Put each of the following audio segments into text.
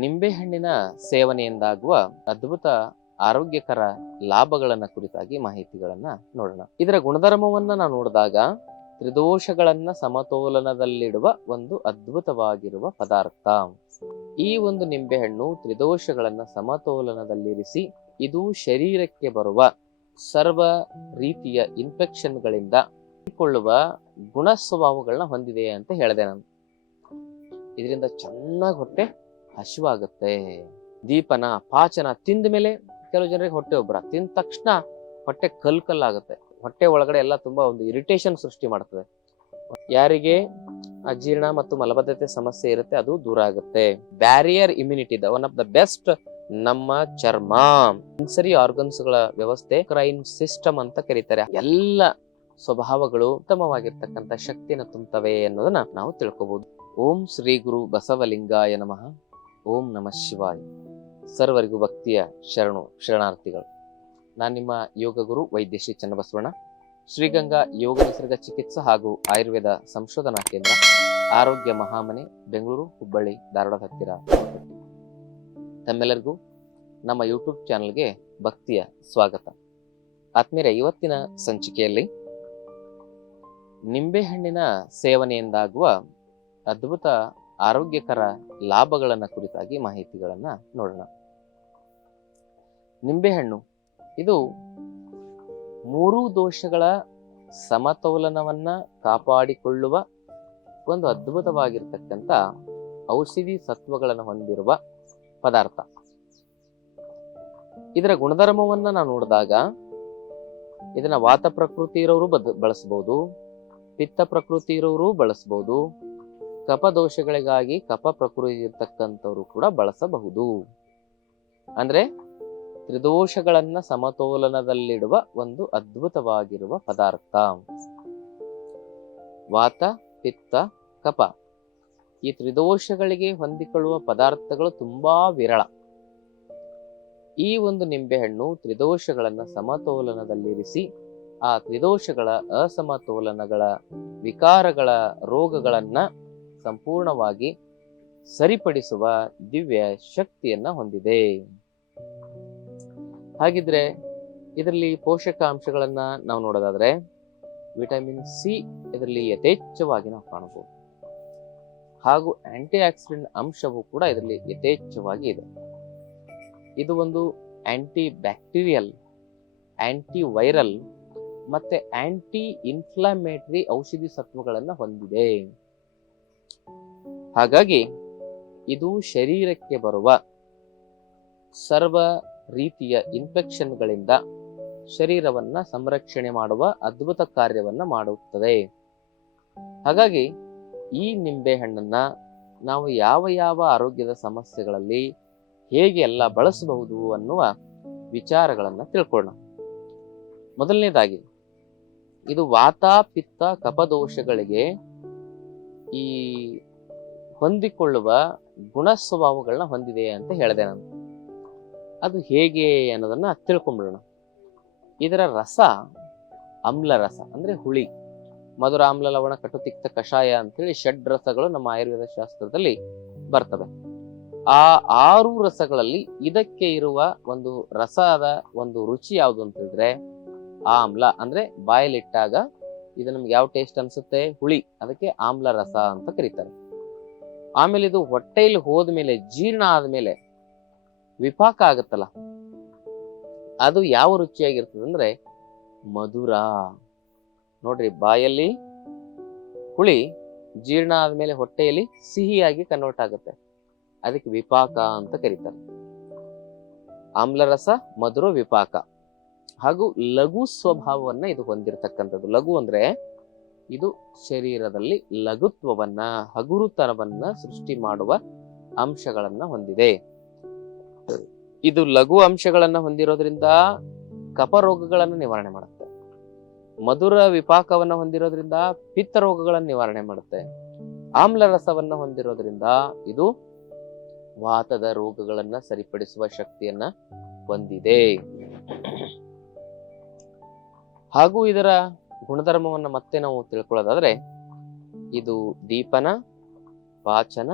ನಿಂಬೆಹಣ್ಣಿನ ಸೇವನೆಯಿಂದಾಗುವ ಅದ್ಭುತ ಆರೋಗ್ಯಕರ ಲಾಭಗಳನ್ನ ಕುರಿತಾಗಿ ಮಾಹಿತಿಗಳನ್ನ ನೋಡೋಣ. ಇದರ ಗುಣಧರ್ಮವನ್ನ ನಾವು ನೋಡಿದಾಗ ತ್ರಿದೋಷಗಳನ್ನ ಸಮತೋಲನದಲ್ಲಿಡುವ ಒಂದು ಅದ್ಭುತವಾಗಿರುವ ಪದಾರ್ಥ. ಈ ಒಂದು ನಿಂಬೆಹಣ್ಣು ತ್ರಿದೋಷಗಳನ್ನ ಸಮತೋಲನದಲ್ಲಿರಿಸಿ ಇದು ಶರೀರಕ್ಕೆ ಬರುವ ಸರ್ವ ರೀತಿಯ ಇನ್ಫೆಕ್ಷನ್ಗಳಿಂದ ಕೊಳ್ಳುವ ಗುಣ ಸ್ವಭಾವಗಳನ್ನ ಹೊಂದಿದೆ ಅಂತ ಹೇಳಿದೆ ನಾನು. ಇದರಿಂದ ಚೆನ್ನಾಗಿ ಹೊಟ್ಟೆ ಹಸಿವಾಗುತ್ತೆ. ದೀಪನ ಪಾಚನ ತಿಂದ ಮೇಲೆ ಕೆಲವು ಜನರಿಗೆ ಹೊಟ್ಟೆ ಉಬ್ಬರ, ತಿಂದ ತಕ್ಷಣ ಹೊಟ್ಟೆ ಕಲ್ಕಲ್ಲಾಗುತ್ತೆ. ಹೊಟ್ಟೆ ಒಳಗಡೆ ಎಲ್ಲ ತುಂಬಾ ಒಂದು ಇರಿಟೇಷನ್ ಸೃಷ್ಟಿ ಮಾಡ್ತದೆ. ಯಾರಿಗೆ ಅಜೀರ್ಣ ಮತ್ತು ಮಲಬದ್ಧತೆ ಸಮಸ್ಯೆ ಇರುತ್ತೆ ಅದು ದೂರ ಆಗುತ್ತೆ. Barrier immunity one of the best ನಮ್ಮ ಚರ್ಮ ಸೆನ್ಸರಿ ಆರ್ಗನ್ಸ್ ಗಳ ವ್ಯವಸ್ಥೆ ಕ್ರೈನ್ ಸಿಸ್ಟಮ್ ಅಂತ ಕರೀತಾರೆ. ಎಲ್ಲ ಸ್ವಭಾವಗಳು ಉತ್ತಮವಾಗಿರ್ತಕ್ಕಂಥ ಶಕ್ತಿಯನ್ನು ತುಂಬುತ್ತವೆ ಅನ್ನೋದನ್ನ ನಾವು ತಿಳ್ಕೋಬಹುದು. ಓಂ ಶ್ರೀ ಗುರು ಬಸವಲಿಂಗಾಯ ನಮಃ. ಓಂ ನಮಃ ಶಿವಾಯ. ಸರ್ವರಿಗೂ ಭಕ್ತಿಯ ಶರಣಾರ್ಥಿಗಳು. ನಾನು ನಿಮ್ಮ ಯೋಗ ಗುರು ವೈದ್ಯ ಶ್ರೀ ಚನ್ನಬಸವಣ್ಣ, ಶ್ರೀಗಂಗಾ ಯೋಗ ನಿಸರ್ಗ ಚಿಕಿತ್ಸಾ ಹಾಗೂ ಆಯುರ್ವೇದ ಸಂಶೋಧನಾ ಕೇಂದ್ರ, ಆರೋಗ್ಯ ಮಹಾಮನೆ, ಬೆಂಗಳೂರು, ಹುಬ್ಬಳ್ಳಿ, ಧಾರವಾಡ ಹತ್ತಿರ. ತಮ್ಮೆಲ್ಲರಿಗೂ ನಮ್ಮ ಯೂಟ್ಯೂಬ್ ಚಾನಲ್ಗೆ ಭಕ್ತಿಯ ಸ್ವಾಗತ. ಆತ್ಮೀಯರೇ, ಇವತ್ತಿನ ಸಂಚಿಕೆಯಲ್ಲಿ ನಿಂಬೆಹಣ್ಣಿನ ಸೇವನೆಯಿಂದಾಗುವ ಅದ್ಭುತ ಆರೋಗ್ಯಕರ ಲಾಭಗಳನ್ನ ಕುರಿತಾಗಿ ಮಾಹಿತಿಗಳನ್ನ ನೋಡೋಣ. ನಿಂಬೆಹಣ್ಣು ಇದು 3 ದೋಷಗಳ ಸಮತೋಲನವನ್ನ ಕಾಪಾಡಿಕೊಳ್ಳುವ ಒಂದು ಅದ್ಭುತವಾಗಿರ್ತಕ್ಕಂಥ ಔಷಧಿ ಸತ್ವಗಳನ್ನು ಹೊಂದಿರುವ ಪದಾರ್ಥ. ಇದರ ಗುಣಧರ್ಮವನ್ನ ನಾವು ನೋಡಿದಾಗ ಇದನ್ನ ವಾತ ಪ್ರಕೃತಿ ಇರೋರು ಬಳಸಬಹುದು, ಪಿತ್ತ ಪ್ರಕೃತಿ ಇರೋರು ಬಳಸಬಹುದು, ಕಫ ದೋಷಗಳಿಗಾಗಿ ಕಫ ಪ್ರಕೃತಿ ಇರ್ತಕ್ಕಂಥವ್ರು ಕೂಡ ಬಳಸಬಹುದು. ಅಂದ್ರೆ ತ್ರಿದೋಷಗಳನ್ನ ಸಮತೋಲನದಲ್ಲಿಡುವ ಒಂದು ಅದ್ಭುತವಾಗಿರುವ ಪದಾರ್ಥ. ವಾತ, ಪಿತ್ತ, ಕಫ ಈ ತ್ರಿದೋಷಗಳಿಗೆ ಹೊಂದಿಕೊಳ್ಳುವ ಪದಾರ್ಥಗಳು ತುಂಬಾ ವಿರಳ. ಈ ಒಂದು ನಿಂಬೆಹಣ್ಣು ತ್ರಿದೋಷಗಳನ್ನ ಸಮತೋಲನದಲ್ಲಿರಿಸಿ ಆ ತ್ರಿದೋಷಗಳ ಅಸಮತೋಲನಗಳ ವಿಕಾರಗಳ ರೋಗಗಳನ್ನ ಸಂಪೂರ್ಣವಾಗಿ ಸರಿಪಡಿಸುವ ದಿವ್ಯ ಶಕ್ತಿಯನ್ನ ಹೊಂದಿದೆ. ಹಾಗಿದ್ರೆ ಇದರಲ್ಲಿ ಪೋಷಕಾಂಶಗಳನ್ನ ನಾವು ನೋಡೋದಾದ್ರೆ ವಿಟಮಿನ್ ಸಿ ಇದರಲ್ಲಿ ಯಥೇಚ್ಛವಾಗಿ ನಾವು ಕಾಣಬಹುದು. ಹಾಗೂ ಆಂಟಿ ಆಕ್ಸಿಡೆಂಟ್ ಅಂಶವೂ ಕೂಡ ಇದರಲ್ಲಿ ಯಥೇಚ್ಛವಾಗಿ ಇದೆ. ಇದು ಒಂದು ಆಂಟಿ ಬ್ಯಾಕ್ಟೀರಿಯಲ್, ಆಂಟಿ ವೈರಲ್ ಮತ್ತೆ ಆಂಟಿ ಇನ್ಫ್ಲಮೇಟರಿ ಔಷಧಿ ಸತ್ವಗಳನ್ನ ಹೊಂದಿದೆ. ಹಾಗಾಗಿ ಇದು ಶರೀರಕ್ಕೆ ಬರುವ ಸರ್ವ ರೀತಿಯ ಇನ್ಫೆಕ್ಷನ್ಗಳಿಂದ ಶರೀರವನ್ನ ಸಂರಕ್ಷಣೆ ಮಾಡುವ ಅದ್ಭುತ ಕಾರ್ಯವನ್ನ ಮಾಡುತ್ತದೆ. ಹಾಗಾಗಿ ಈ ನಿಂಬೆಹಣ್ಣನ್ನ ನಾವು ಯಾವ ಯಾವ ಆರೋಗ್ಯದ ಸಮಸ್ಯೆಗಳಲ್ಲಿ ಹೇಗೆ ಎಲ್ಲ ಬಳಸಬಹುದು ಅನ್ನುವ ವಿಚಾರಗಳನ್ನ ತಿಳ್ಕೊಳ್ಳೋಣ. ಮೊದಲನೇದಾಗಿ ಇದು ವಾತ, ಪಿತ್ತ, ಕಫದೋಷಗಳಿಗೆ ಈ ಹೊಂದಿಕೊಳ್ಳುವ ಗುಣ ಸ್ವಭಾವಗಳನ್ನ ಹೊಂದಿದೆ ಅಂತ ಹೇಳಿದೆ ನಾನು. ಅದು ಹೇಗೆ ಅನ್ನೋದನ್ನ ತಿಳ್ಕೊಂಡ್ಬಿಡೋಣ. ಇದರ ರಸ ಆಮ್ಲ ರಸ ಅಂದ್ರೆ ಹುಳಿ, ಮಧುರ, ಆಮ್ಲ, ಲವಣ, ಕಟು, ತಿಕ್ತ, ಕಷಾಯ ಅಂತೇಳಿ 6 ರಸಗಳು ನಮ್ಮ ಆಯುರ್ವೇದ ಶಾಸ್ತ್ರದಲ್ಲಿ ಬರ್ತವೆ. ಆ 6 ರಸಗಳಲ್ಲಿ ಇದಕ್ಕೆ ಇರುವ ಒಂದು ರಸದ ಒಂದು ರುಚಿ ಯಾವುದು ಅಂತ ಹೇಳಿದ್ರೆ ಆಮ್ಲ. ಅಂದ್ರೆ ಬಾಯಲ್ಲಿಟ್ಟಾಗ ಇದು ನಮ್ಗೆ ಯಾವ ಟೇಸ್ಟ್ ಅನ್ಸುತ್ತೆ? ಹುಳಿ. ಅದಕ್ಕೆ ಆಮ್ಲ ರಸ ಅಂತ ಕರೀತಾರೆ. ಆಮೇಲೆ ಇದು ಹೊಟ್ಟೆಯಲ್ಲಿ ಹೋದ್ಮೇಲೆ ಜೀರ್ಣ ಆದ್ಮೇಲೆ ವಿಪಾಕ ಆಗುತ್ತಲ್ಲ, ಅದು ಯಾವ ರುಚಿಯಾಗಿರ್ತದೆ ಅಂದ್ರೆ ಮಧುರ. ನೋಡ್ರಿ, ಬಾಯಲ್ಲಿ ಹುಳಿ, ಜೀರ್ಣ ಆದ್ಮೇಲೆ ಹೊಟ್ಟೆಯಲ್ಲಿ ಸಿಹಿಯಾಗಿ ಕನ್ವರ್ಟ್ ಆಗುತ್ತೆ. ಅದಕ್ಕೆ ವಿಪಾಕ ಅಂತ ಕರೀತಾರೆ. ಆಮ್ಲರಸ, ಮಧುರ, ವಿಪಾಕ. ಹಾಗೂ ಲಘು ಸ್ವಭಾವವನ್ನ ಇದು ಹೊಂದಿರತಕ್ಕಂಥದ್ದು. ಲಘು ಅಂದ್ರೆ ಇದು ಶರೀರದಲ್ಲಿ ಲಘುತ್ವವನ್ನ, ಹಗುರುತನವನ್ನ ಸೃಷ್ಟಿ ಮಾಡುವ ಅಂಶಗಳನ್ನ ಹೊಂದಿದೆ. ಇದು ಲಘು ಅಂಶಗಳನ್ನ ಹೊಂದಿರೋದ್ರಿಂದ ಕಫ ರೋಗಗಳನ್ನು ನಿವಾರಣೆ ಮಾಡುತ್ತೆ. ಮಧುರ ವಿಪಾಕವನ್ನ ಹೊಂದಿರೋದ್ರಿಂದ ಪಿತ್ತ ರೋಗಗಳನ್ನು ನಿವಾರಣೆ ಮಾಡುತ್ತೆ. ಆಮ್ಲ ರಸವನ್ನ ಹೊಂದಿರೋದ್ರಿಂದ ಇದು ವಾತದ ರೋಗಗಳನ್ನ ಸರಿಪಡಿಸುವ ಶಕ್ತಿಯನ್ನ ಹೊಂದಿದೆ. ಹಾಗೂ ಇದರ ಗುಣಧರ್ಮವನ್ನ ಮತ್ತೆ ನಾವು ತಿಳ್ಕೊಳ್ಳೋದಾದ್ರೆ ಇದು ದೀಪನ, ಪಾಚನ,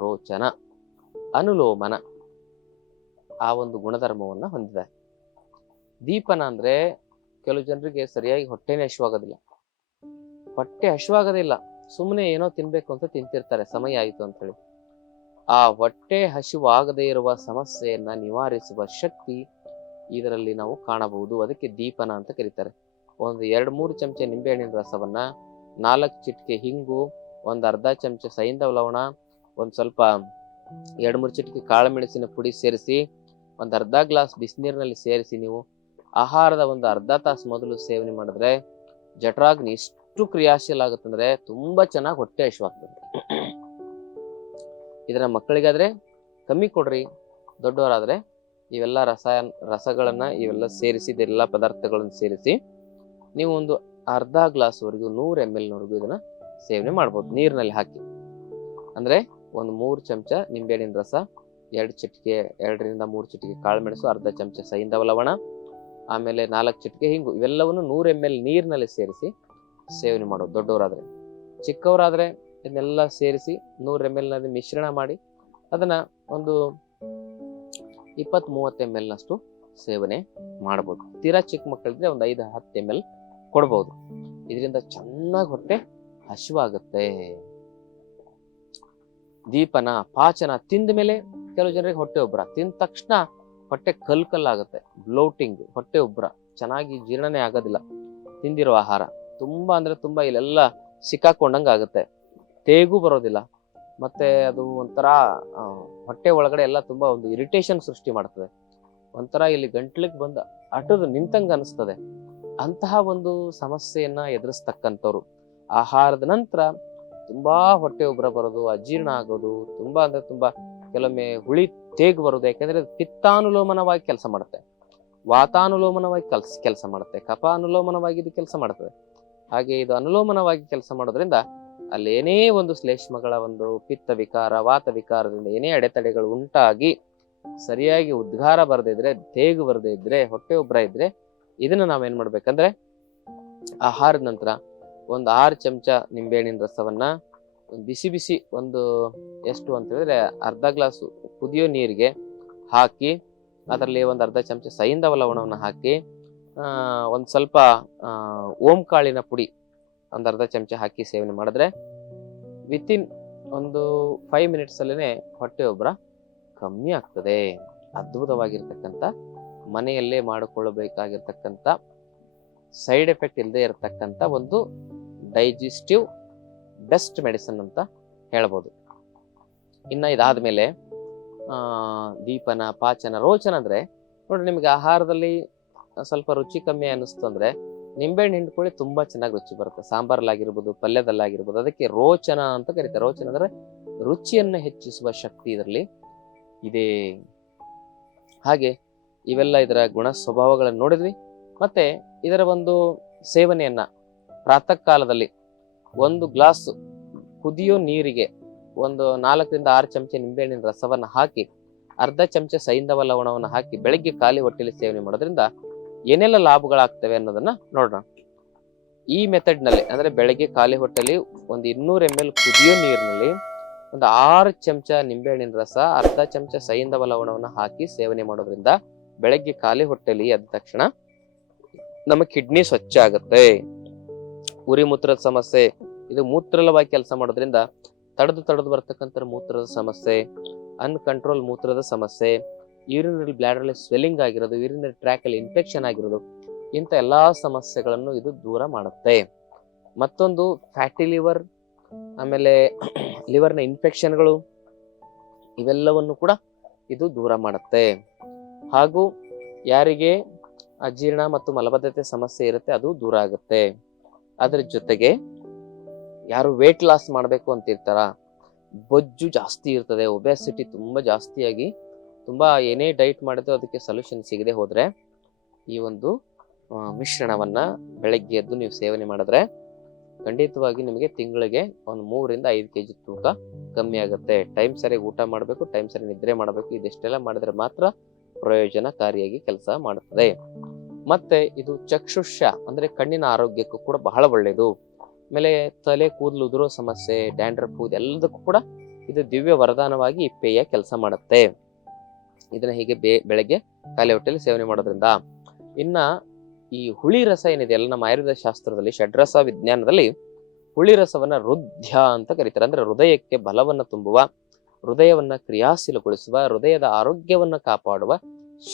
ರೋಚನ ಅನುಲೋಮನ ಆ ಒಂದು ಗುಣಧರ್ಮವನ್ನ ಹೊಂದಿದೆ. ದೀಪನ ಅಂದ್ರೆ ಕೆಲವು ಜನರಿಗೆ ಸರಿಯಾಗಿ ಹೊಟ್ಟೆನೇ ಹಶ್ವಾಗೋದಿಲ್ಲ, ಹೊಟ್ಟೆ ಹಶ್ವಾಗೋದಿಲ್ಲ, ಸುಮ್ಮನೆ ಏನೋ ತಿನ್ಬೇಕು ಅಂತ ತಿಂತಿರ್ತಾರೆ ಸಮಯ ಆಯಿತು ಅಂತ ಹೇಳಿ. ಆ ಹೊಟ್ಟೆ ಹಸಿವಾಗದೇ ಇರುವ ಸಮಸ್ಯೆಯನ್ನ ನಿವಾರಿಸುವ ಶಕ್ತಿ ಇದರಲ್ಲಿ ನಾವು ಕಾಣಬಹುದು. ಅದಕ್ಕೆ ದೀಪನ ಅಂತ ಕರೀತಾರೆ. ಒಂದು 2-3 ಚಮಚ ನಿಂಬೆಹಣ್ಣಿನ ರಸವನ್ನ, 4 ಚಿಟಿಕೆ ಹಿಂಗು, ಒಂದು ಅರ್ಧ ಚಮಚ ಸೈಂಧವ ಲವಣ, ಒಂದು ಸ್ವಲ್ಪ 2-3 ಚಿಟಿಕೆ ಕಾಳುಮೆಣಸಿನ ಪುಡಿ ಸೇರಿಸಿ ಒಂದು ಅರ್ಧ ಗ್ಲಾಸ್ ಬಿಸಿನೀರಿನಲ್ಲಿ ಸೇರಿಸಿ ನೀವು ಆಹಾರದ ಒಂದು ಅರ್ಧ ತಾಸು ಮೊದಲು ಸೇವನೆ ಮಾಡಿದ್ರೆ ಜಠರಾಗ್ನಿ ಎಷ್ಟು ಕ್ರಿಯಾಶೀಲ ಆಗುತ್ತಂದ್ರೆ ತುಂಬಾ ಚೆನ್ನಾಗಿ ಹೊಟ್ಟೆ ಹಸಿವಾಗ್ತದೆ. ಇದನ್ನ ಮಕ್ಕಳಿಗಾದ್ರೆ ಕಮ್ಮಿ ಕೊಡ್ರಿ, ದೊಡ್ಡವರಾದ್ರೆ ಇವೆಲ್ಲ ರಸಗಳನ್ನ ಇವೆಲ್ಲ ಸೇರಿಸಿ, ಇದೆಲ್ಲ ಪದಾರ್ಥಗಳನ್ನು ಸೇರಿಸಿ ನೀವು ಒಂದು ಅರ್ಧ ಗ್ಲಾಸ್ ವರೆಗೂ 100 ml ವರೆಗೂ ಇದನ್ನ ಸೇವನೆ ಮಾಡ್ಬೋದು ನೀರಿನಲ್ಲಿ ಹಾಕಿ. ಅಂದ್ರೆ ಒಂದು 3 ಚಮಚ ನಿಂಬೆಹಣ್ಣಿನ ರಸ, 2 ಚಿಟಿಕೆ 2-3 ಚಿಟಿಕೆ ಕಾಳುಮೆಣಸು, ಅರ್ಧ ಚಮಚ ಸೈಂಧವ ಲವಣ, ಆಮೇಲೆ 4 ಚಿಟಿಕೆ ಹಿಂಗು, ಇವೆಲ್ಲವನ್ನು 100 ml ನೀರಿನಲ್ಲಿ ಸೇರಿಸಿ ಸೇವನೆ ಮಾಡೋದು ದೊಡ್ಡವರಾದ್ರೆ. ಚಿಕ್ಕವರಾದ್ರೆ ಇದನ್ನೆಲ್ಲ ಸೇರಿಸಿ 100 ml ನಲ್ಲಿ ಮಿಶ್ರಣ ಮಾಡಿ ಅದನ್ನ ಒಂದು 20-30 ml ನಷ್ಟು ಸೇವನೆ ಮಾಡಬಹುದು. ತೀರಾ ಚಿಕ್ಕ ಮಕ್ಕಳಿದ್ರೆ ಒಂದು 5-10 ml ಕೊಡ್ಬಹುದು. ಇದರಿಂದ ಚೆನ್ನಾಗಿ ಹೊಟ್ಟೆ ಹಸಿವಾಗುತ್ತೆ. ದೀಪನ ಪಾಚನ ತಿಂದ ಮೇಲೆ ಕೆಲವು ಜನರಿಗೆ ಹೊಟ್ಟೆ ಉಬ್ಬರ, ತಿಂದ ತಕ್ಷಣ ಹೊಟ್ಟೆ ಕಲ್ಕಲ್ಲಾಗುತ್ತೆ, ಬ್ಲೋಟಿಂಗ್, ಹೊಟ್ಟೆ ಉಬ್ಬರ, ಚೆನ್ನಾಗಿ ಜೀರ್ಣನೆ ಆಗೋದಿಲ್ಲ. ತಿಂದಿರೋ ಆಹಾರ ತುಂಬಾ ಅಂದ್ರೆ ತುಂಬಾ ಇಲ್ಲೆಲ್ಲ ಸಿಕ್ಕಾಕೊಂಡಂಗ ಆಗುತ್ತೆ, ತೇಗು ಬರೋದಿಲ್ಲ, ಮತ್ತೆ ಅದು ಒಂಥರ ಹೊಟ್ಟೆ ಒಳಗಡೆ ಎಲ್ಲ ತುಂಬಾ ಒಂದು ಇರಿಟೇಷನ್ ಸೃಷ್ಟಿ ಮಾಡ್ತದೆ, ಒಂಥರ ಇಲ್ಲಿ ಗಂಟ್ಲಿಗೆ ಬಂದ ಅಟದು ನಿಂತಂಗ ಅನಿಸ್ತದೆ. ಅಂತಹ ಒಂದು ಸಮಸ್ಯೆಯನ್ನ ಎದುರಿಸ್ತಕ್ಕಂಥವ್ರು ಆಹಾರದ ನಂತರ ತುಂಬಾ ಹೊಟ್ಟೆ ಉಬ್ಬರ ಬರೋದು, ಅಜೀರ್ಣ ಆಗೋದು, ತುಂಬಾ ಅಂದ್ರೆ ತುಂಬಾ ಕೆಲವೊಮ್ಮೆ ಹುಳಿ ತೇಗು ಬರೋದು. ಯಾಕಂದ್ರೆ ಪಿತ್ತಾನುಲೋಮನವಾಗಿ ಕೆಲಸ ಮಾಡುತ್ತೆ, ವಾತಾನುಲೋಮನವಾಗಿ ಕೆಲಸ ಮಾಡುತ್ತೆ, ಕಫ ಅನುಲೋಮನವಾಗಿ ಇದು ಕೆಲಸ ಮಾಡ್ತದೆ. ಹಾಗೆ ಇದು ಅನುಲೋಮನವಾಗಿ ಕೆಲಸ ಮಾಡೋದ್ರಿಂದ ಅಲ್ಲೇನೇ ಒಂದು ಶ್ಲೇಷ್ಮಗಳ ಒಂದು ಪಿತ್ತ ವಿಕಾರ, ವಾತ ವಿಕಾರದಿಂದ ಏನೇ ಅಡೆತಡೆಗಳು ಉಂಟಾಗಿ ಸರಿಯಾಗಿ ಉದ್ಗಾರ ಬರದೇ ಇದ್ರೆ, ತೇಗು ಬರದೇ ಇದ್ರೆ, ಹೊಟ್ಟೆ ಉಬ್ಬರ ಇದ್ರೆ ಇದನ್ನ ನಾವೇನ್ ಮಾಡ್ಬೇಕಂದ್ರೆ ಆಹಾರದ ನಂತರ ಒಂದು 6 ಚಮಚ ನಿಂಬೆಹಣ್ಣಿನ ರಸವನ್ನ ಬಿಸಿ ಬಿಸಿ ಒಂದು ಎಷ್ಟು ಅಂತ ಹೇಳಿದ್ರೆ ಅರ್ಧ ಗ್ಲಾಸ್ ಕುದಿಯೋ ನೀರಿಗೆ ಹಾಕಿ ಅದರಲ್ಲಿ ಒಂದು ಅರ್ಧ ಚಮಚ ಸೈಂಧವ ಲವಣವನ್ನು ಹಾಕಿ ಒಂದು ಸ್ವಲ್ಪ ಓಂ ಕಾಳಿನ ಪುಡಿ ಒಂದು ಅರ್ಧ ಚಮಚ ಹಾಕಿ ಸೇವನೆ ಮಾಡಿದ್ರೆ ವಿತಿನ್ ಒಂದು 5 minutes ಅಲ್ಲೇ ಹೊಟ್ಟೆ ಉಬ್ಬರ ಕಮ್ಮಿ ಆಗ್ತದೆ. ಅದ್ಭುತವಾಗಿರ್ತಕ್ಕಂಥ ಮನೆಯಲ್ಲೇ ಮಾಡಿಕೊಳ್ಳಬೇಕಾಗಿರ್ತಕ್ಕಂಥ ಸೈಡ್ ಎಫೆಕ್ಟ್ ಇಲ್ಲದೆ ಇರತಕ್ಕಂಥ ಒಂದು ಡೈಜೆಸ್ಟಿವ್ ಬೆಸ್ಟ್ ಮೆಡಿಸಿನ್ ಅಂತ ಹೇಳ್ಬೋದು. ಇನ್ನು ಇದಾದ್ಮೇಲೆ ದೀಪನ, ಪಾಚನ, ರೋಚನ ಅಂದ್ರೆ ನೋಡ್ರಿ, ನಿಮ್ಗೆ ಆಹಾರದಲ್ಲಿ ಸ್ವಲ್ಪ ರುಚಿ ಕಮ್ಮಿ ಅನ್ನಿಸ್ತು ಅಂದ್ರೆ ನಿಂಬೆಹಣ್ಣು ಹಿಂಡ್ಕೊಳ್ಳಿ, ತುಂಬಾ ಚೆನ್ನಾಗಿ ರುಚಿ ಬರುತ್ತೆ. ಸಾಂಬಾರಲ್ಲಾಗಿರ್ಬೋದು, ಪಲ್ಯದಲ್ಲಾಗಿರ್ಬೋದು. ಅದಕ್ಕೆ ರೋಚನ ಅಂತ ಕರೀತಾರೆ. ರೋಚನ ಅಂದ್ರೆ ರುಚಿಯನ್ನು ಹೆಚ್ಚಿಸುವ ಶಕ್ತಿ ಇದರಲ್ಲಿ ಇದೆ. ಹಾಗೆ ಇವೆಲ್ಲ ಇದರ ಗುಣ ಸ್ವಭಾವಗಳನ್ನು ನೋಡಿದ್ವಿ. ಮತ್ತೆ ಇದರ ಒಂದು ಸೇವನೆಯನ್ನ ಪ್ರಾತಃ ಕಾಲದಲ್ಲಿ 1 ಗ್ಲಾಸ್ ಕುದಿಯೋ ನೀರಿಗೆ ಒಂದು 4-6 ಚಮಚ ನಿಂಬೆಹಣ್ಣಿನ ರಸವನ್ನ ಹಾಕಿ ಅರ್ಧ ಚಮಚ ಸೈಂಧವ ಲವಣವನ್ನು ಹಾಕಿ ಬೆಳಗ್ಗೆ ಖಾಲಿ ಹೊಟ್ಟೆಯಲ್ಲಿ ಸೇವನೆ ಮಾಡೋದ್ರಿಂದ ಏನೆಲ್ಲ ಲಾಭಗಳಾಗ್ತವೆ ಅನ್ನೋದನ್ನ ನೋಡೋಣ. ಈ ಮೆಥಡ್ ನಲ್ಲಿ ಅಂದ್ರೆ ಬೆಳಗ್ಗೆ ಖಾಲಿ ಹೊಟ್ಟೆಯಲ್ಲಿ ಒಂದು 200 ml ಕುದಿಯೋ ನೀರಿನಲ್ಲಿ ಒಂದು 6 ಚಮಚ ನಿಂಬೆಹಣ್ಣಿನ ರಸ, ಅರ್ಧ ಚಮಚ ಸೈಂಧವ ಲವಣವನ್ನು ಹಾಕಿ ಸೇವನೆ ಮಾಡೋದ್ರಿಂದ ಬೆಳಗ್ಗೆ ಖಾಲಿ ಹೊಟ್ಟೆಯಲ್ಲಿ ಎದ್ದ ತಕ್ಷಣ ನಮ್ಮ ಕಿಡ್ನಿ ಸ್ವಚ್ಛ ಆಗುತ್ತೆ. ಉರಿ ಮೂತ್ರದ ಸಮಸ್ಯೆ, ಇದು ಮೂತ್ರಲವಾಗಿ ಕೆಲಸ ಮಾಡೋದ್ರಿಂದ ತಡೆದು ಬರ್ತಕ್ಕಂಥ ಮೂತ್ರದ ಸಮಸ್ಯೆ, ಅನ್ಕಂಟ್ರೋಲ್ ಮೂತ್ರದ ಸಮಸ್ಯೆ, ಯೂರಿನರಿ ಬ್ಲಾಡರ್ ಅಲ್ಲಿ ಸ್ವೆಲ್ಲಿಂಗ್ ಆಗಿರೋದು, ಯೂರಿನರಿ ಟ್ರ್ಯಾಕ್ ಅಲ್ಲಿ ಇನ್ಫೆಕ್ಷನ್ ಆಗಿರೋದು, ಇಂಥ ಎಲ್ಲಾ ಸಮಸ್ಯೆಗಳನ್ನು ಇದು ದೂರ ಮಾಡುತ್ತೆ. ಮತ್ತೊಂದು ಫ್ಯಾಟಿ ಲಿವರ್, ಆಮೇಲೆ ಲಿವರ್ನ ಇನ್ಫೆಕ್ಷನ್ಗಳು, ಇವೆಲ್ಲವನ್ನು ಕೂಡ ಇದು ದೂರ ಮಾಡುತ್ತೆ. ಹಾಗೂ ಯಾರಿಗೆ ಅಜೀರ್ಣ ಮತ್ತು ಮಲಬದ್ಧತೆ ಸಮಸ್ಯೆ ಇರುತ್ತೆ ಅದು ದೂರ ಆಗುತ್ತೆ. ಅದ್ರ ಜೊತೆಗೆ ಯಾರು ವೇಟ್ ಲಾಸ್ ಮಾಡ್ಬೇಕು ಅಂತಿರ್ತಾರ, ಬೊಜ್ಜು ಜಾಸ್ತಿ ಇರ್ತದೆ, ಒಬೆಸಿಟಿ ತುಂಬಾ ಜಾಸ್ತಿಯಾಗಿ ತುಂಬಾ ಏನೇ ಡೈಟ್ ಮಾಡಿದ್ರು ಅದಕ್ಕೆ ಸೊಲ್ಯೂಷನ್ ಸಿಗದೆ ಹೋದ್ರೆ ಈ ಒಂದು ಮಿಶ್ರಣವನ್ನ ಬೆಳಗ್ಗೆ ಎದ್ದು ನೀವು ಸೇವನೆ ಮಾಡಿದ್ರೆ ಖಂಡಿತವಾಗಿ ನಿಮಗೆ ತಿಂಗಳಿಗೆ ಒಂದು 3-5 kg ತೂಕ ಕಮ್ಮಿ ಆಗುತ್ತೆ. ಟೈಮ್ ಸರಿಯಾಗಿ ಊಟ ಮಾಡಬೇಕು, ಟೈಮ್ ಸರಿ ನಿದ್ರೆ ಮಾಡಬೇಕು. ಇದೆಷ್ಟೆಲ್ಲ ಮಾಡಿದ್ರೆ ಮಾತ್ರ ಪ್ರಯೋಜನಕಾರಿಯಾಗಿ ಕೆಲಸ ಮಾಡುತ್ತದೆ. ಮತ್ತೆ ಇದು ಚಕ್ಷುಷ್ಯ ಅಂದ್ರೆ ಕಣ್ಣಿನ ಆರೋಗ್ಯಕ್ಕೂ ಕೂಡ ಬಹಳ ಒಳ್ಳೆಯದು. ಆಮೇಲೆ ತಲೆ ಕೂದಲು ಉದುರೋ ಸಮಸ್ಯೆ, ಡ್ಯಾಂಡ್ರಫ್, ಎಲ್ಲದಕ್ಕೂ ಕೂಡ ಇದು ದಿವ್ಯ ವರದಾನವಾಗಿ ಈ ಪೇಯ ಕೆಲಸ ಮಾಡುತ್ತೆ. ಇದನ್ನ ಹೀಗೆ ಬೆಳಗ್ಗೆ ಖಾಲಿ ಹೊಟ್ಟೆಯಲ್ಲಿ ಸೇವನೆ ಮಾಡೋದ್ರಿಂದ. ಇನ್ನ ಈ ಹುಳಿ ರಸ ಏನಿದೆಯಲ್ಲ, ನಮ್ಮ ಆಯುರ್ವೇದ ಶಾಸ್ತ್ರದಲ್ಲಿ ಷಡ್ರಸ ವಿಜ್ಞಾನದಲ್ಲಿ ಹುಳಿ ರಸವನ್ನ ಹೃದ್ಯ ಅಂತ ಕರೀತಾರೆ. ಅಂದ್ರೆ ಹೃದಯಕ್ಕೆ ಬಲವನ್ನ ತುಂಬುವ, ಹೃದಯವನ್ನ ಕ್ರಿಯಾಶೀಲಗೊಳಿಸುವ, ಹೃದಯದ ಆರೋಗ್ಯವನ್ನ ಕಾಪಾಡುವ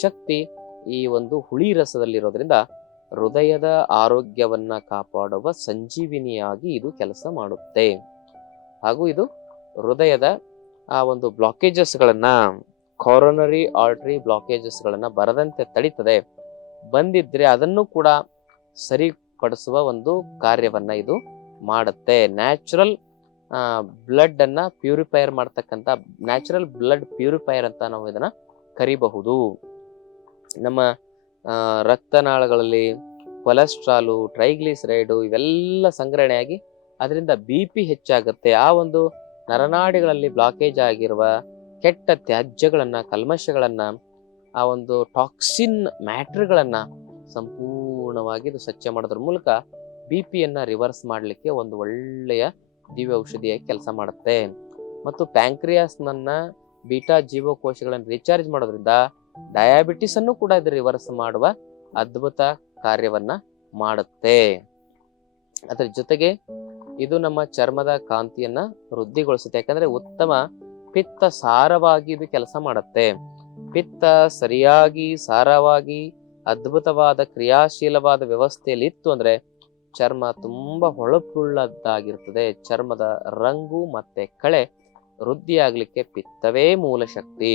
ಶಕ್ತಿ ಈ ಒಂದು ಹುಳಿ ರಸದಲ್ಲಿರೋದ್ರಿಂದ ಹೃದಯದ ಆರೋಗ್ಯವನ್ನ ಕಾಪಾಡುವ ಸಂಜೀವಿನಿಯಾಗಿ ಇದು ಕೆಲಸ ಮಾಡುತ್ತೆ. ಹಾಗೂ ಇದು ಹೃದಯದ ಆ ಒಂದು ಬ್ಲಾಕೇಜಸ್ಗಳನ್ನ, ಕಾರೋನರಿ ಆರ್ಟರಿ ಬ್ಲಾಕೇಜಸ್ಗಳನ್ನ ಬರದಂತೆ ತಡೀತದೆ. ಬಂದಿದ್ರೆ ಅದನ್ನು ಕೂಡ ಸರಿಪಡಿಸುವ ಒಂದು ಕಾರ್ಯವನ್ನ ಇದು ಮಾಡುತ್ತೆ. ನ್ಯಾಚುರಲ್ ಬ್ಲಡ್ ಅನ್ನ ಪ್ಯೂರಿಫೈರ್ ಮಾಡ್ತಕ್ಕಂಥ ನ್ಯಾಚುರಲ್ ಬ್ಲಡ್ ಪ್ಯೂರಿಫೈರ್ ಅಂತ ನಾವು ಇದನ್ನ ಕರಿಬಹುದು. ನಮ್ಮ ರಕ್ತನಾಳಗಳಲ್ಲಿ ಕೊಲೆಸ್ಟ್ರಾಲು, ಟ್ರೈಗ್ಲಿಸರೈಡು ಇವೆಲ್ಲ ಸಂಗ್ರಹಣೆಯಾಗಿ ಅದರಿಂದ BP ಹೆಚ್ಚಾಗುತ್ತೆ. ಆ ಒಂದು ನರನಾಡಿಗಳಲ್ಲಿ ಬ್ಲಾಕೇಜ್ ಆಗಿರುವ ಕೆಟ್ಟ ತ್ಯಾಜ್ಯಗಳನ್ನ, ಕಲ್ಮಶಗಳನ್ನ, ಆ ಒಂದು ಟಾಕ್ಸಿನ್ ಮ್ಯಾಟ್ರಿಗಳನ್ನ ಸಂಪೂರ್ಣವಾಗಿ ಇದು ಸ್ವಚ್ಛ ಮಾಡೋದ್ರ ಮೂಲಕ BPಯನ್ನ ರಿವರ್ಸ್ ಮಾಡಲಿಕ್ಕೆ ಒಂದು ಒಳ್ಳೆಯ ದಿವ್ಯ ಔಷಧಿಯಾಗಿ ಕೆಲಸ ಮಾಡುತ್ತೆ. ಮತ್ತು ಪ್ಯಾಂಕ್ರಿಯಾಸ್ನನ್ನ ಬೀಟಾ ಜೀವಕೋಶಗಳನ್ನು ರೀಚಾರ್ಜ್ ಮಾಡೋದ್ರಿಂದ ಡಯಾಬಿಟಿಸ್ ಅನ್ನು ಕೂಡ ಇದು ರಿವರ್ಸ್ ಮಾಡುವ ಅದ್ಭುತ ಕಾರ್ಯವನ್ನ ಮಾಡುತ್ತೆ. ಅದ್ರ ಜೊತೆಗೆ ಇದು ನಮ್ಮ ಚರ್ಮದ ಕಾಂತಿಯನ್ನ ವೃದ್ಧಿಗೊಳಿಸುತ್ತೆ. ಯಾಕಂದ್ರೆ ಉತ್ತಮ ಪಿತ್ತ ಸಾರವಾಗಿ ಇದು ಕೆಲಸ ಮಾಡುತ್ತೆ. ಪಿತ್ತ ಸರಿಯಾಗಿ ಸಾರವಾಗಿ ಅದ್ಭುತವಾದ ಕ್ರಿಯಾಶೀಲವಾದ ವ್ಯವಸ್ಥೆಯಲ್ಲಿ ಇತ್ತು ಅಂದ್ರೆ ಚರ್ಮ ತುಂಬಾ ಹೊಳಪುಳ್ಳದ್ದಾಗಿರ್ತದೆ. ಚರ್ಮದ ರಂಗು ಮತ್ತೆ ಕಳೆ ವೃದ್ಧಿಯಾಗ್ಲಿಕ್ಕೆ ಪಿತ್ತವೇ ಮೂಲ ಶಕ್ತಿ.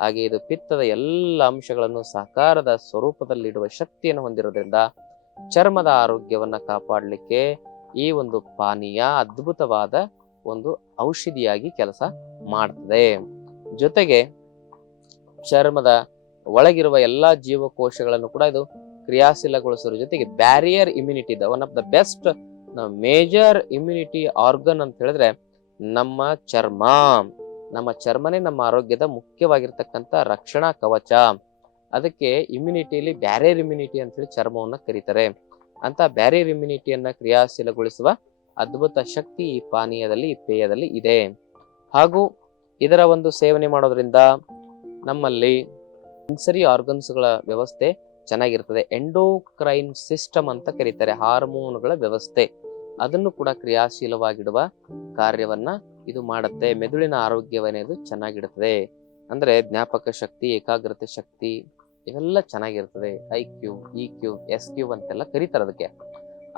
ಹಾಗೆ ಇದು ಪಿತ್ತದ ಎಲ್ಲ ಅಂಶಗಳನ್ನು ಸಹಕಾರದ ಸ್ವರೂಪದಲ್ಲಿಡುವ ಶಕ್ತಿಯನ್ನು ಹೊಂದಿರೋದ್ರಿಂದ ಚರ್ಮದ ಆರೋಗ್ಯವನ್ನ ಕಾಪಾಡಲಿಕ್ಕೆ ಈ ಒಂದು ಪಾನೀಯ ಅದ್ಭುತವಾದ ಒಂದು ಔಷಧಿಯಾಗಿ ಕೆಲಸ ಮಾಡ್ತದೆ. ಜೊತೆಗೆ ಚರ್ಮದ ಒಳಗಿರುವ ಎಲ್ಲಾ ಜೀವಕೋಶಗಳನ್ನು ಕೂಡ ಇದು ಕ್ರಿಯಾಶೀಲಗೊಳಿಸೋದ್ರ ಜೊತೆಗೆ barrier immunity, one of the best major immunity organ ಅಂತ ಹೇಳಿದ್ರೆ ನಮ್ಮ ಚರ್ಮ. ನಮ್ಮ ಚರ್ಮನೇ ನಮ್ಮ ಆರೋಗ್ಯದ ಮುಖ್ಯವಾಗಿರ್ತಕ್ಕಂಥ ರಕ್ಷಣಾ ಕವಚ. ಅದಕ್ಕೆ ಇಮ್ಯುನಿಟಿಯಲ್ಲಿ ಬ್ಯಾರಿಯರ್ ಇಮ್ಯುನಿಟಿ ಅಂತ ಹೇಳಿ ಚರ್ಮವನ್ನ ಕರೀತಾರೆ. ಅಂತ ಬ್ಯಾರಿಯರ್ ಇಮ್ಯುನಿಟಿಯನ್ನ ಕ್ರಿಯಾಶೀಲಗೊಳಿಸುವ ಅದ್ಭುತ ಶಕ್ತಿ ಈ ಪಾನೀಯದಲ್ಲಿ, ಈ ಪೇಯದಲ್ಲಿ ಇದೆ. ಹಾಗೂ ಇದರ ಒಂದು ಸೇವನೆ ಮಾಡೋದ್ರಿಂದ ನಮ್ಮಲ್ಲಿ ಸೆನ್ಸರಿ ಆರ್ಗನ್ಸ್ಗಳ ವ್ಯವಸ್ಥೆ ಚೆನ್ನಾಗಿರ್ತದೆ. ಎಂಡೋಕ್ರೈನ್ ಸಿಸ್ಟಮ್ ಅಂತ ಕರೀತಾರೆ, ಹಾರ್ಮೋನ್ಗಳ ವ್ಯವಸ್ಥೆ, ಅದನ್ನು ಕೂಡ ಕ್ರಿಯಾಶೀಲವಾಗಿಡುವ ಕಾರ್ಯವನ್ನ ಇದು ಮಾಡುತ್ತೆ. ಮೆದುಳಿನ ಆರೋಗ್ಯವನ್ನೇದು ಚೆನ್ನಾಗಿಡುತ್ತದೆ. ಅಂದ್ರೆ ಜ್ಞಾಪಕ ಶಕ್ತಿ, ಏಕಾಗ್ರತೆ ಶಕ್ತಿ ಇವೆಲ್ಲ ಚೆನ್ನಾಗಿರ್ತದೆ. IQ, EQ, SQ ಅಂತೆಲ್ಲ ಕರೀತಾರೆ ಅದಕ್ಕೆ.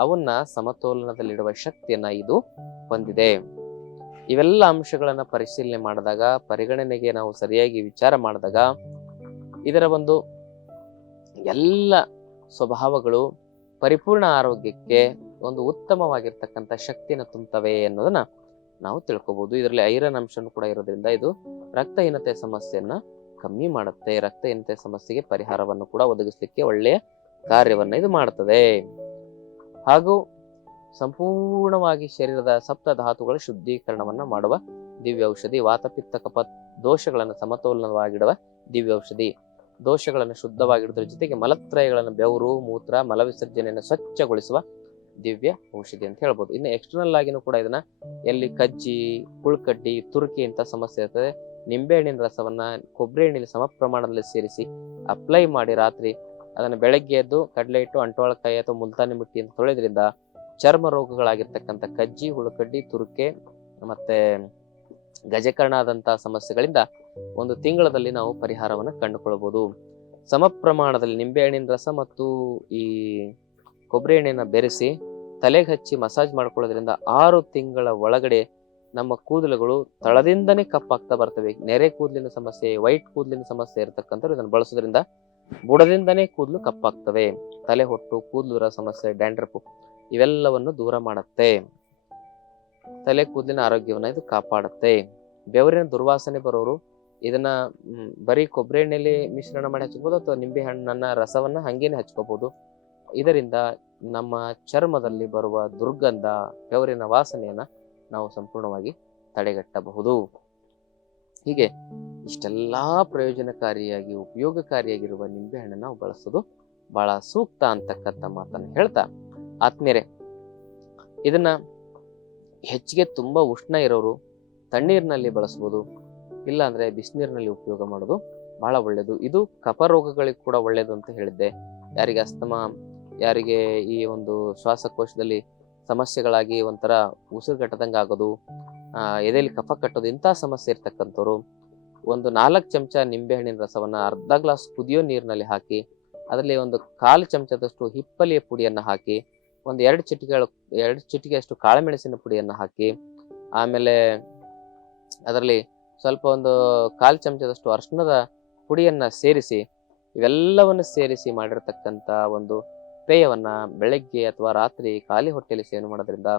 ಅವನ್ನ ಸಮತೋಲನದಲ್ಲಿಡುವ ಶಕ್ತಿಯನ್ನ ಇದು ಹೊಂದಿದೆ. ಇವೆಲ್ಲ ಅಂಶಗಳನ್ನ ಪರಿಶೀಲನೆ ಮಾಡಿದಾಗ, ಪರಿಗಣನೆಗೆ ನಾವು ಸರಿಯಾಗಿ ವಿಚಾರ ಮಾಡಿದಾಗ ಇದರ ಒಂದು ಎಲ್ಲ ಸ್ವಭಾವಗಳು ಪರಿಪೂರ್ಣ ಆರೋಗ್ಯಕ್ಕೆ ಒಂದು ಉತ್ತಮವಾಗಿರ್ತಕ್ಕಂಥ ಶಕ್ತಿಯನ್ನು ತುಂಬುತ್ತವೆ ಅನ್ನೋದನ್ನ ನಾವು ತಿಳ್ಕೊಬಹುದು. ಇದರಲ್ಲಿ ಐರನ್ ಅಂಶನೂ ಕೂಡ ಇರೋದ್ರಿಂದ ಇದು ರಕ್ತಹೀನತೆ ಸಮಸ್ಯೆಯನ್ನ ಕಮ್ಮಿ ಮಾಡುತ್ತೆ. ರಕ್ತಹೀನತೆ ಸಮಸ್ಯೆಗೆ ಪರಿಹಾರವನ್ನು ಕೂಡ ಒದಗಿಸ್ಲಿಕ್ಕೆ ಒಳ್ಳೆಯ ಕಾರ್ಯವನ್ನ ಇದು ಮಾಡುತ್ತದೆ. ಹಾಗೂ ಸಂಪೂರ್ಣವಾಗಿ ಶರೀರದ ಸಪ್ತ ಧಾತುಗಳ ಶುದ್ಧೀಕರಣವನ್ನ ಮಾಡುವ ದಿವ್ಯ ಔಷಧಿ. ವಾತ ಪಿತ್ತ ಕಫ ದೋಷಗಳನ್ನು ಸಮತೋಲನವಾಗಿಡುವ ದಿವ್ಯ ಔಷಧಿ. ದೋಷಗಳನ್ನು ಶುದ್ಧವಾಗಿಡುವುದರ ಜೊತೆಗೆ ಮಲತ್ರಯಗಳನ್ನು, ಬೆವರು, ಮೂತ್ರ, ಮಲವಿಸರ್ಜನೆಯನ್ನು ಸ್ವಚ್ಛಗೊಳಿಸುವ ದಿವ್ಯ ಔಷಧಿ ಅಂತ ಹೇಳ್ಬೋದು. ಇನ್ನು ಎಕ್ಸ್ಟರ್ನಲ್ ಆಗಿನೂ ಕೂಡ ಇದನ್ನ ಎಲ್ಲಿ ಕಜ್ಜಿ, ಕುಳ್ಕಡ್ಡಿ, ತುರ್ಕಿ ಇಂಥ ಸಮಸ್ಯೆ ಇರ್ತದೆ, ನಿಂಬೆಹಣ್ಣಿನ ರಸವನ್ನ ಕೊಬ್ಬರಿ ಎಣ್ಣೆಯಲ್ಲಿ ಸಮ ಪ್ರಮಾಣದಲ್ಲಿ ಸೇರಿಸಿ ಅಪ್ಲೈ ಮಾಡಿ ರಾತ್ರಿ ಅದನ್ನು ಬೆಳಗ್ಗೆ ಎದ್ದು ಕಡಲೆ ಹಿಟ್ಟು, ಅಂಟುವಳಕಾಯಿ ಅಥವಾ ಮುಲ್ತಾನಿ ಮಿಟ್ಟಿ ಅಂತ ತೊಳೆದ್ರಿಂದ ಚರ್ಮ ರೋಗಗಳಾಗಿರ್ತಕ್ಕಂಥ ಕಜ್ಜಿ, ಹುಳುಕಡ್ಡಿ, ತುರ್ಕೆ ಮತ್ತೆ ಗಜಕರ್ಣಾದಂತಹ ಸಮಸ್ಯೆಗಳಿಂದ ಒಂದು ತಿಂಗಳಲ್ಲಿ ನಾವು ಪರಿಹಾರವನ್ನು ಕಂಡುಕೊಳ್ಳಬಹುದು. ಸಮ ಪ್ರಮಾಣದಲ್ಲಿ ನಿಂಬೆಹಣ್ಣಿನ ರಸ ಮತ್ತು ಈ ಕೊಬ್ಬರಿ ಎಣ್ಣೆನ ಬೆರೆಸಿ ತಲೆಗೆ ಹಚ್ಚಿ ಮಸಾಜ್ ಮಾಡ್ಕೊಳ್ಳೋದ್ರಿಂದ 6 ತಿಂಗಳ ಒಳಗಡೆ ನಮ್ಮ ಕೂದಲುಗಳು ತಳದಿಂದನೇ ಕಪ್ಪಾಗ್ತಾ ಬರ್ತವೆ. ನೆರೆ ಕೂದಲಿನ ಸಮಸ್ಯೆ, ವೈಟ್ ಕೂದಲಿನ ಸಮಸ್ಯೆ ಇರತಕ್ಕಂಥವ್ರು ಇದನ್ನು ಬಳಸೋದ್ರಿಂದ ಬುಡದಿಂದನೇ ಕೂದಲು ಕಪ್ಪಾಗ್ತವೆ. ತಲೆ ಹೊಟ್ಟು, ಕೂದಲುರ ಸಮಸ್ಯೆ, ಡ್ಯಾಂಡ್ರಫ್ ಇವೆಲ್ಲವನ್ನು ದೂರ ಮಾಡುತ್ತೆ. ತಲೆ ಕೂದಲಿನ ಆರೋಗ್ಯವನ್ನ ಇದು ಕಾಪಾಡುತ್ತೆ. ಬೆವರಿನ ದುರ್ವಾಸನೆ ಬರೋರು ಇದನ್ನ ಬರೀ ಕೊಬ್ಬರಿ ಎಣ್ಣೆಯಲ್ಲಿ ಮಿಶ್ರಣ ಮಾಡಿ ಹಚ್ಕೋಬಹುದು ಅಥವಾ ನಿಂಬೆ ಹಣ್ಣನ್ನ ರಸವನ್ನ ಹಂಗೇನೆ ಹಚ್ಕೋಬಹುದು. ಇದರಿಂದ ನಮ್ಮ ಚರ್ಮದಲ್ಲಿ ಬರುವ ದುರ್ಗಂಧ, ಬೆವರಿನ ವಾಸನೆಯನ್ನ ನಾವು ಸಂಪೂರ್ಣವಾಗಿ ತಡೆಗಟ್ಟಬಹುದು. ಹೀಗೆ ಇಷ್ಟೆಲ್ಲಾ ಪ್ರಯೋಜನಕಾರಿಯಾಗಿ ಉಪಯೋಗಕಾರಿಯಾಗಿರುವ ನಿಂಬೆ ಹಣ್ಣನ್ನು ನಾವು ಬಳಸೋದು ಬಹಳ ಸೂಕ್ತ ಅಂತಕ್ಕಂಥ ಮಾತನ್ನು ಹೇಳ್ತಾ, ಆತ್ಮೀಯರೇ, ಇದನ್ನ ಹೆಚ್ಚಿಗೆ ತುಂಬಾ ಉಷ್ಣ ಇರೋರು ತಣ್ಣೀರಿನಲ್ಲಿ ಬಳಸ್ಬೋದು, ಇಲ್ಲ ಅಂದ್ರೆ ಬಿಸಿನೀರಿನಲ್ಲಿ ಉಪಯೋಗ ಮಾಡೋದು ಬಹಳ ಒಳ್ಳೆಯದು. ಇದು ಕಫ ರೋಗಗಳಿಗೆ ಕೂಡ ಒಳ್ಳೆಯದು ಅಂತ ಹೇಳಿದ್ದೆ. ಯಾರಿಗೆ ಅಸ್ತಮಾ, ಯಾರಿಗೆ ಈ ಒಂದು ಶ್ವಾಸಕೋಶದಲ್ಲಿ ಸಮಸ್ಯೆಗಳಾಗಿ ಒಂಥರ ಉಸಿರುಗಟ್ಟದಂಗೆ ಆಗೋದು, ಎದೆಯಲ್ಲಿ ಕಫ ಕಟ್ಟೋದು, ಇಂಥ ಸಮಸ್ಯೆ ಇರ್ತಕ್ಕಂಥವ್ರು ಒಂದು 4 ಚಮಚ ನಿಂಬೆಹಣ್ಣಿನ ರಸವನ್ನ ಅರ್ಧ ಗ್ಲಾಸ್ ಕುದಿಯೋ ನೀರಿನಲ್ಲಿ ಹಾಕಿ ಅದರಲ್ಲಿ ಒಂದು 1/4 ಚಮಚದಷ್ಟು ಹಿಪ್ಪಲಿಯ ಪುಡಿಯನ್ನು ಹಾಕಿ ಒಂದು 2 ಚಿಟಿಕೆ ಅಷ್ಟು ಕಾಳುಮೆಣಸಿನ ಪುಡಿಯನ್ನು ಹಾಕಿ ಆಮೇಲೆ ಅದರಲ್ಲಿ ಸ್ವಲ್ಪ ಒಂದು 1/4 ಚಮಚದಷ್ಟು ಅರಿಶಿಣದ ಪುಡಿಯನ್ನ ಸೇರಿಸಿ ಇವೆಲ್ಲವನ್ನು ಸೇರಿಸಿ ಮಾಡಿರ್ತಕ್ಕಂಥ ಒಂದು ಪೇಯವನ್ನ ಬೆಳಗ್ಗೆ ಅಥವಾ ರಾತ್ರಿ ಖಾಲಿ ಹೊಟ್ಟೆಯಲ್ಲಿ ಸೇವನೆ ಮಾಡೋದ್ರಿಂದ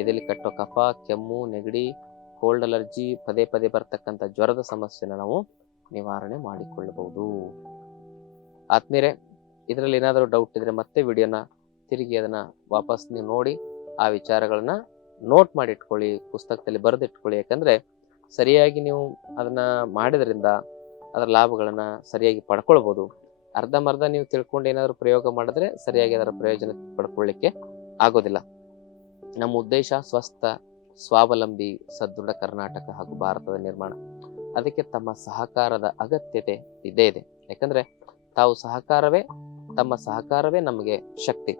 ಎದೆಯಲ್ಲಿ ಕಟ್ಟೋ ಕಫ, ಕೆಮ್ಮು, ನೆಗಡಿ, ಕೋಲ್ಡ್ ಅಲರ್ಜಿ, ಪದೇ ಪದೇ ಬರ್ತಕ್ಕಂಥ ಜ್ವರದ ಸಮಸ್ಯೆನ ನಾವು ನಿವಾರಣೆ ಮಾಡಿಕೊಳ್ಳಬಹುದು. ಆತ್ಮೀಯರೇ, ಇದರಲ್ಲಿ ಏನಾದರೂ ಡೌಟ್ ಇದ್ರೆ ಮತ್ತೆ ವಿಡಿಯೋನ ತಿರುಗಿ ಅದನ್ನ ವಾಪಸ್ ನೀವು ನೋಡಿ ಆ ವಿಚಾರಗಳನ್ನ ನೋಟ್ ಮಾಡಿ ಇಟ್ಕೊಳ್ಳಿ, ಪುಸ್ತಕದಲ್ಲಿ ಬರೆದಿಟ್ಕೊಳ್ಳಿ. ಯಾಕಂದ್ರೆ ಸರಿಯಾಗಿ ನೀವು ಅದನ್ನ ಮಾಡಿದ್ರಿಂದ ಅದರ ಲಾಭಗಳನ್ನ ಸರಿಯಾಗಿ ಪಡ್ಕೊಳ್ಬಹುದು. ಅರ್ಧಂಬರ್ಧ ನೀವು ತಿಳ್ಕೊಂಡು ಏನಾದರೂ ಪ್ರಯೋಗ ಮಾಡಿದ್ರೆ ಸರಿಯಾಗಿ ಅದರ ಪ್ರಯೋಜನ ಪಡ್ಕೊಳ್ಳಿಕ್ಕೆ ಆಗೋದಿಲ್ಲ. ನಮ್ಮ ಉದ್ದೇಶ ಸ್ವಸ್ಥ, ಸ್ವಾವಲಂಬಿ, ಸದೃಢ ಕರ್ನಾಟಕ ಹಾಗೂ ಭಾರತದ ನಿರ್ಮಾಣ. ಅದಕ್ಕೆ ತಮ್ಮ ಸಹಕಾರದ ಅಗತ್ಯತೆ ಇದ್ದೇ ಇದೆ. ಯಾಕಂದ್ರೆ ತಮ್ಮ ಸಹಕಾರವೇ ನಮಗೆ ಶಕ್ತಿ.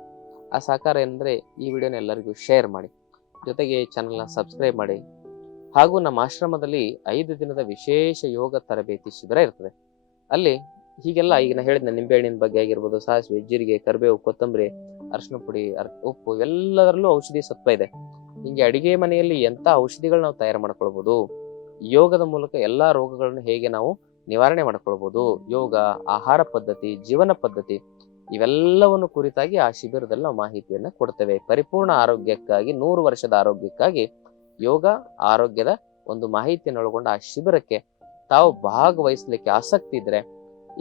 ಆ ಸಹಕಾರ ಏನಂದ್ರೆ ಈ ವಿಡಿಯೋನ ಎಲ್ಲರಿಗೂ ಶೇರ್ ಮಾಡಿ, ಜೊತೆಗೆ ಚಾನಲ್ನ ಸಬ್ಸ್ಕ್ರೈಬ್ ಮಾಡಿ. ಹಾಗೂ ನಮ್ಮ ಆಶ್ರಮದಲ್ಲಿ 5 ದಿನದ ವಿಶೇಷ ಯೋಗ ತರಬೇತಿ ಶಿಬಿರ ಇರ್ತದೆ. ಅಲ್ಲಿ ಹೀಗೆಲ್ಲ ಈಗ ನಾ ಹೇಳಿದ ನಿಂಬೆಹಣ್ಣಿನ ಬಗ್ಗೆ ಆಗಿರ್ಬೋದು, ಸಾಸಿವೆ, ಜೀರಿಗೆ, ಕರಿಬೇವು, ಕೊತ್ತಂಬರಿ, ಅರಿಶಿನ ಪುಡಿ, ಉಪ್ಪು, ಇವೆಲ್ಲದರಲ್ಲೂ ಔಷಧಿ ಸತ್ವ ಇದೆ. ಹಿಂಗೆ ಅಡಿಗೆ ಮನೆಯಲ್ಲಿ ಎಂತ ಔಷಧಿಗಳು ನಾವು ತಯಾರು ಮಾಡ್ಕೊಳ್ಬಹುದು, ಯೋಗದ ಮೂಲಕ ಎಲ್ಲಾ ರೋಗಗಳನ್ನು ಹೇಗೆ ನಾವು ನಿವಾರಣೆ ಮಾಡ್ಕೊಳ್ಬಹುದು, ಯೋಗ, ಆಹಾರ ಪದ್ಧತಿ, ಜೀವನ ಪದ್ಧತಿ, ಇವೆಲ್ಲವನ್ನು ಕುರಿತಾಗಿ ಆ ಶಿಬಿರದಲ್ಲಿ ನಾವು ಮಾಹಿತಿಯನ್ನ ಕೊಡ್ತೇವೆ. ಪರಿಪೂರ್ಣ ಆರೋಗ್ಯಕ್ಕಾಗಿ, 100 ವರ್ಷದ ಆರೋಗ್ಯಕ್ಕಾಗಿ ಯೋಗ ಆರೋಗ್ಯದ ಒಂದು ಮಾಹಿತಿಯನ್ನು ಒಳಗೊಂಡ ಆ ಶಿಬಿರಕ್ಕೆ ತಾವು ಭಾಗವಹಿಸಲಿಕ್ಕೆ ಆಸಕ್ತಿ ಇದ್ರೆ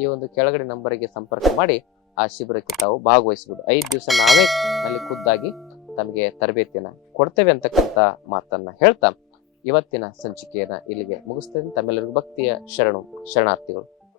ಈ ಒಂದು ಕೆಳಗಡೆ ನಂಬರಿಗೆ ಸಂಪರ್ಕ ಮಾಡಿ ಆ ಶಿಬಿರಕ್ಕೆ ತಾವು ಭಾಗವಹಿಸಬಹುದು. 5 ದಿವಸ ನಾವೇ ಅಲ್ಲಿ ಖುದ್ದಾಗಿ ತಮಗೆ ತರಬೇತಿಯನ್ನ ಕೊಡ್ತೇವೆ ಅಂತಕ್ಕಂಥ ಮಾತನ್ನ ಹೇಳ್ತಾ ಇವತ್ತಿನ ಸಂಚಿಕೆಯನ್ನ ಇಲ್ಲಿಗೆ ಮುಗಿಸ್ತೇನೆ. ತಮ್ಮೆಲ್ಲರಿಗೂ ಭಕ್ತಿಯ ಶರಣಾರ್ಥಿಗಳು.